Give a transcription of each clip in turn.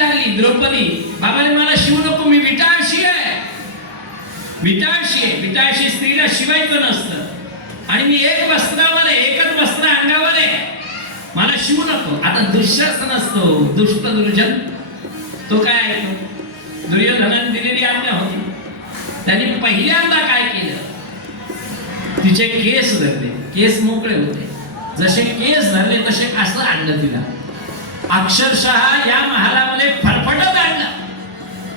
रडायला लागली द्रौपदी. बाबाने मला शिवू नको मी विटाळशी आहे. विटाळशी आहे. विटाळशी स्त्रीला शिवायचं नसतं आणि मी एक वस्त्रावर आहे एकच वस्त्र अंगावर आहे. मला शिवू नको. आता दुःशासन असतो दुष्ट दुर्जन. तो काय ऐकतो? दुर्योधनाने दिलेली आज्ञा होती. त्यांनी पहिल्यांदा काय केलं? तिचे केस धरले. केस मोकळे होते. जसे केस धरले तसे असं आणलं तिला. अक्षरशः या महालामध्ये फडफडत आणलं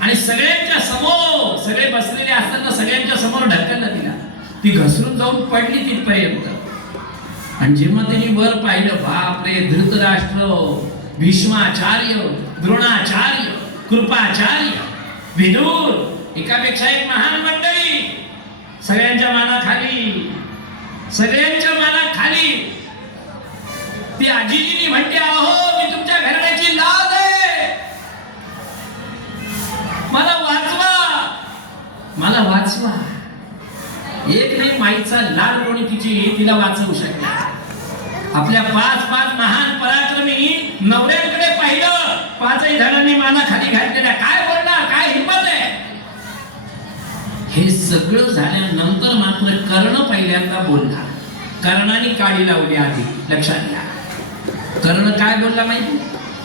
आणि सगळ्यांच्या समोर सगळे बसलेले असताना सगळ्यांच्या समोर ढकललं तिला. ती घसरून जाऊन पडली तिथपर्यंत. आणि जेव्हा तिने वर पाहिलं बापरे धृतराष्ट्र भीष्माचार्य द्रोणाचार्य कृपाचार्य विदूर एकापेक्षा एक महान मंडळी सगळ्यांच्या मानाखाली सगळ्यांच्या मानाखाली. ती आजीजीनी म्हणते आहोत वाचवा. एक नाही माईचा लाड कोणी तिची तिला वाचवू शकला. आपल्या पाच पाच महान पराक्रमी नवऱ्यांकडे पाहिलं. पाचही जणांनी माना खाली घातलेल्या. काय बोलणार? काय हिंमत आहे? हे सगळं झाल्यानंतर मात्र कर्ण पहिल्यांदा बोलला. कर्णाने काळी लावली आधी लक्षात घ्या. कर्ण काय बोलला माहिती?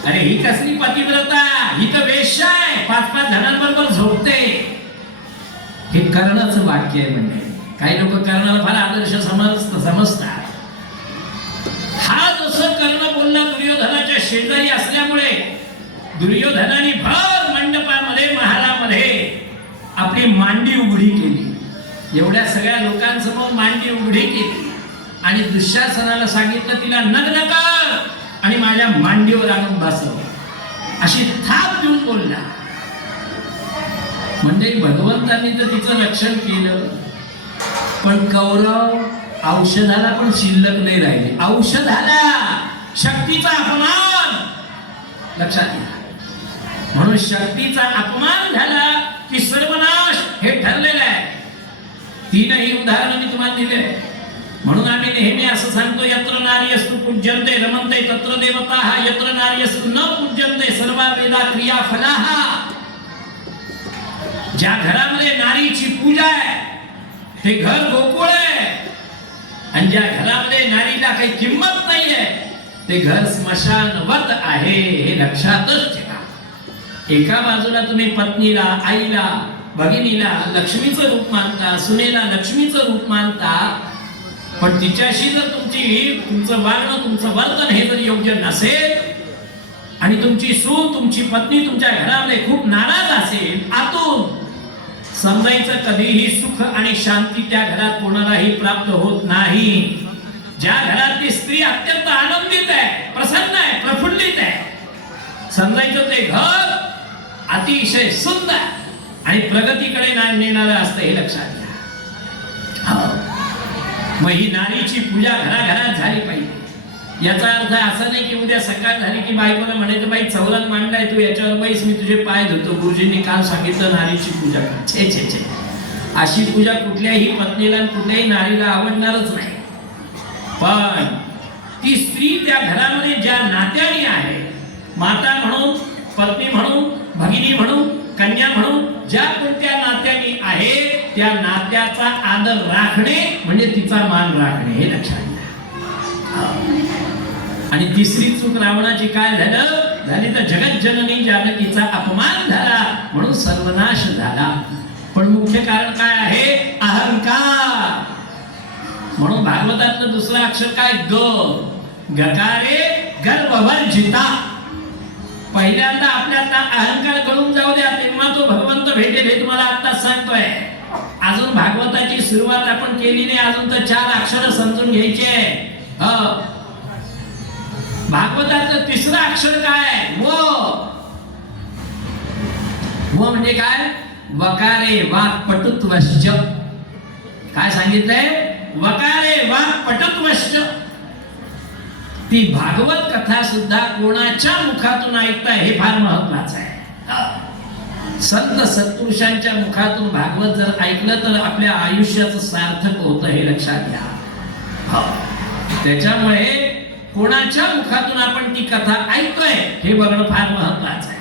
अरे ही कसली पतिव्रता ही तर वेश्या आहे. पाच पाच जणांबरोबर झोपते. हे कर्णाचं वाक्य आहे म्हणजे. काही लोक कर्णाला फार आदर्श समज समजतात. हा जसं कर्ण बोलला दुर्योधनाच्या शेजारी असल्यामुळे दुर्योधनाने भर मंडपामध्ये महालामध्ये आपली मांडी उघडी केली. एवढ्या सगळ्या लोकांसमोर मांडी उघडी केली. आणि दुःशासनाला सांगितलं तिला नग्न कर आणि माझ्या मांडीवर आणून बसव. अशी थाप देऊन बोलला. म्हणजे भगवंतांनी तर तिचं रक्षण केलं. पण कौरव औषधाला पण शिल्लक नाही राहिले. औषधाला! शक्तीचा अपमान! लक्षात घ्या. म्हणून शक्तीचा अपमान झाला की सर्वनाश हे ठरलेलं आहे. तीनही उदाहरणं मी तुम्हाला दिले. म्हणून आम्ही नेहमी असं सांगतो यत्र नार्यस्तु पूज्यंते रमंते तत्र देवता हा यत्र नार्यस्तु न पूज्यंते सर्वा वेदा क्रिया फलाहा ज्या घरामध्ये नारीची पूजा आहे ते घर गोकुळ आहे. आणि ज्या घरामध्ये नारीला काही किंमत नाहीये ते घर स्मशानवत आहे हे लक्षातच ठेवा. एका बाजूला तुम्ही पत्नीला आईला भगिनीला लक्ष्मीचं रूप मानता सुनेला लक्ष्मीचं रूप मानता पण तिच्याशी जर तुमची तुमचं वागणं तुमचं वर्तन हे जर योग्य नसेल आणि तुमची सून तुमची पत्नी तुमच्या घरामध्ये खूप नाराज असेल आतून समजायचं कधीही सुख आणि शांती त्या घरात कोणालाही प्राप्त होत नाही. ज्या घरातली स्त्री अत्यंत आनंदित आहे प्रसन्न आहे प्रफुल्लित आहे समजायचं ते घर अतिशय सुंदर आणि प्रगतीकडे ना- नेणारं असतं हे लक्षात घ्या. हो. मग ही नारीची पूजा घराघरात झाली पाहिजे. याचा अर्थ असा नाही की उद्या सकाळ झाली की बायकोला म्हणायचं बाई चौलात मांडलाय तू याच्यावर बाईस मी तुझे पाय धुतो. गुरुजींनी काल सांगितलं नारीची पूजा कर. छे छे छे. अशी पूजा कुठल्याही पत्नीला कुठल्याही नारीला आवडणारच नाही. पण ती स्त्री त्या घरामध्ये ज्या नात्याने आहे माता म्हणून पत्नी म्हणून भगिनी म्हणून कन्या म्हणून ज्या कोणत्या नात्याने आहे त्या नात्याचा आदर राखणे म्हणजे तिचा मान राखणे हे लक्षात आणि तिसरी चूक रावणाची काय झालं? झाली तर जगत जननी जानकीचा अपमान झाला म्हणून सर्वनाश झाला. पण मुख्य कारण काय आहे? अहंकार. म्हणून भागवतातलं दुसरं अक्षर काय? ग. गकारे गर्भवर्जिता पहिल्यांदा आपल्याला अहंकार करून जाऊ द्या तेव्हा तो भगवंत भेटेल हे तुम्हाला आता सांगतोय. अजून भागवताची सुरुवात आपण केली नाही अजून तर चार अक्षर समजून घ्यायची आहे. भागवताचं तिसरं अक्षर काय? व व म्हणजे काय? वकारे वाक पटुत्वश्च. काय सांगितलंय? वकारे वाक पटुत्वश्च. ती भागवत कथा सुद्धा कोणाच्या मुखातून ऐकता हे फार महत्वाचं आहे. संत सत्पुरुषांच्या मुखातून भागवत जर ऐकलं तर आपल्या आयुष्याचं सार्थक होतं हे लक्षात घ्या. हो. त्याच्यामुळे कोणाच्या मुखातून आपण ती कथा ऐकतोय हे बघणं फार महत्वाचं आहे.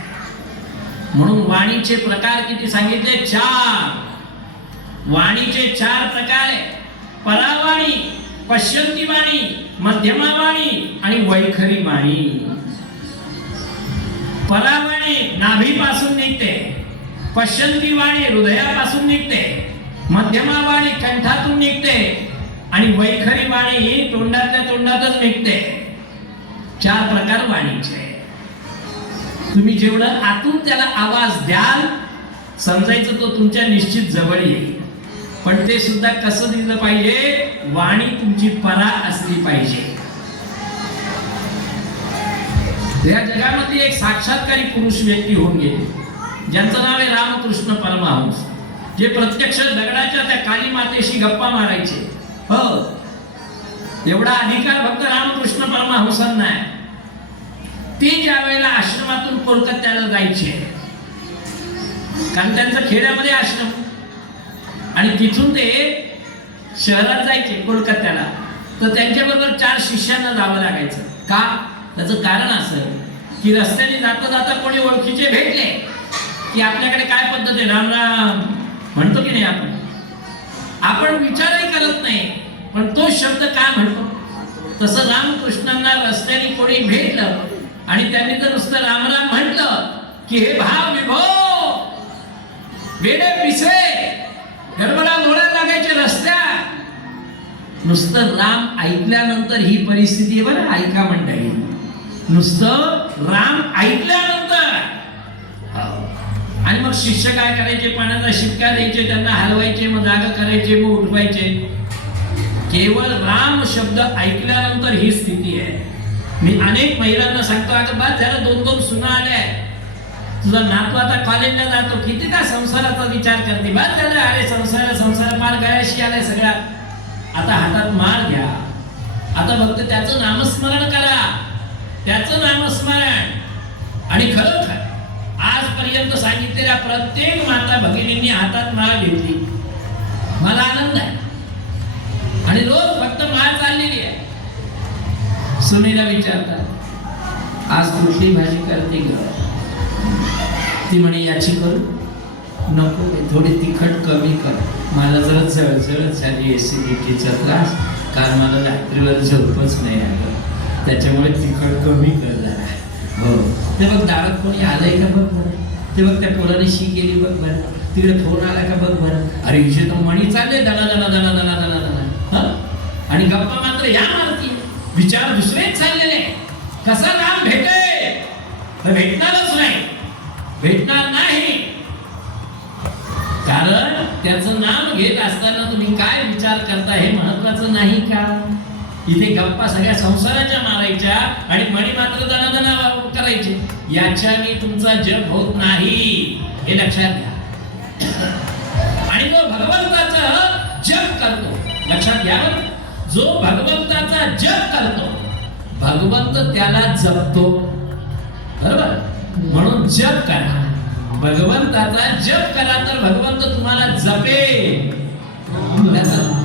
म्हणून वाणीचे प्रकार किती सांगितले? चार. वाणीचे चार प्रकार आहे परावाणी पश्यंती वाणी मध्यमा वाणी आणि वैखरी वाणी परावाणी नाभीपासून निघते पश्यंती वाणी हृदयापासून निघते मध्यमावाणी कंठातून निघते आणि वैखरी वाणी ही तोंडातल्या तोंडातच निघते. चार प्रकार वाणीचे तुम्ही जेवढं आतून त्याला आवाज द्याल समजायचं तो तुमच्या निश्चित जवळ येईल. पण ते सुद्धा कसं दिलं पाहिजे? वाणी तुमची परा असली पाहिजे. या जगामध्ये एक साक्षात्कारी पुरुष व्यक्ती होऊन गेले. ज्यांचं नाव आहे रामकृष्ण परमहंस. जे प्रत्यक्ष दगडाच्या त्या काली मातेशी गप्पा मारायचे. एवढा अधिकार फक्त रामकृष्ण परमहंसांना आहे. ते ज्या वेळेला आश्रमातून कोलकात्याला जायचे कारण त्यांचं खेड्यामध्ये आश्रम. आणि तिथून ते शहरात जायचे कोलकात्याला. तर त्यांच्याबरोबर चार शिष्यांना जावं लागायचं. का? त्याचं कारण असं की रस्त्याने जाता जाता कोणी ओळखीचे भेटले की आपल्याकडे काय पद्धत आहे? राम राम. म्हणतो की नाही आपण? आपण विचारही करत नाही. पण तो शब्द काय म्हणतो? तसं रामकृष्णांना रस्त्याने कोणी भेटलं आणि त्यांनी तर नुसतं राम राम म्हटलं की हे भाव विभो वेडे पिसे गडबडा डोळ्यात लागायचे रस्त्या. नुसतं राम ऐकल्यानंतर ही परिस्थिती आहे बरं ऐका म्हणता येईल नुसतं राम ऐकल्यानंतर. आणि मग शिष्य काय करायचे? पाण्याचा शिक्का द्यायचे त्यांना हलवायचे मग जागा करायचे मग उठवायचे. केवळ राम शब्द ऐकल्यानंतर ही स्थिती आहे. मी अनेक महिलांना सांगतो आता बा झालं दोन दोन सुना आल्या तुझा नातू आता कॉलेजला जातो किती का संसाराचा विचार करते? बा झालं अरे संसार संसार मार गळ्याशी आलाय सगळा. आता हातात मार घ्या. आता फक्त त्याचं नामस्मरण करा. त्याचं नामस्मरण. आणि खरं आजपर्यंत सांगितलेल्या प्रत्येक माता भगिनींनी हातात माळ घेतली मला आनंद आहे आणि रोज फक्त माळ चाललेली आहे सुनीला विचारतात आज कुठली भाजी करते ग ती म्हणे याची करू नको थोडी तिखट कमी कर. मला जरा जळजळ झाली एसिडिटीचा त्रास कारण मला रात्रीवर झोपच नाही आलं. त्याच्यामुळे तिखट कमी कर जरा. हो. ते बघ दारात कोणी आलंय का बघ बरं? ते बघ त्या पोराने शी गेली बघ बरं. तिकडे फोन आला का बघ बरं? अरे विषय तर मणी चालले दणा दना दणा दना दना दना आणि गप्पा मात्र या मार विचार दुसरेच चाललेले कसा नाम भेटे तर भेटणारच नाही. भेटणार नाही. कारण त्याचं नाम घेत असताना तुम्ही काय विचार करता हे महत्वाचं नाही का? इथे गप्पा सगळ्या संसाराच्या मारायच्या आणि मणी मात्र दनादना करायचे. याच्याने तुमचा जप होत नाही. हे लक्षात घ्या. आणि तो भगवंताचं जप करतो. लक्षात घ्या बरं. जो भगवंताचा जप करतो भगवंत त्याला जपतो. बरोबर? म्हणून जप करा. भगवंताचा जप करा तर भगवंत तुम्हाला जपेल. त्याचा-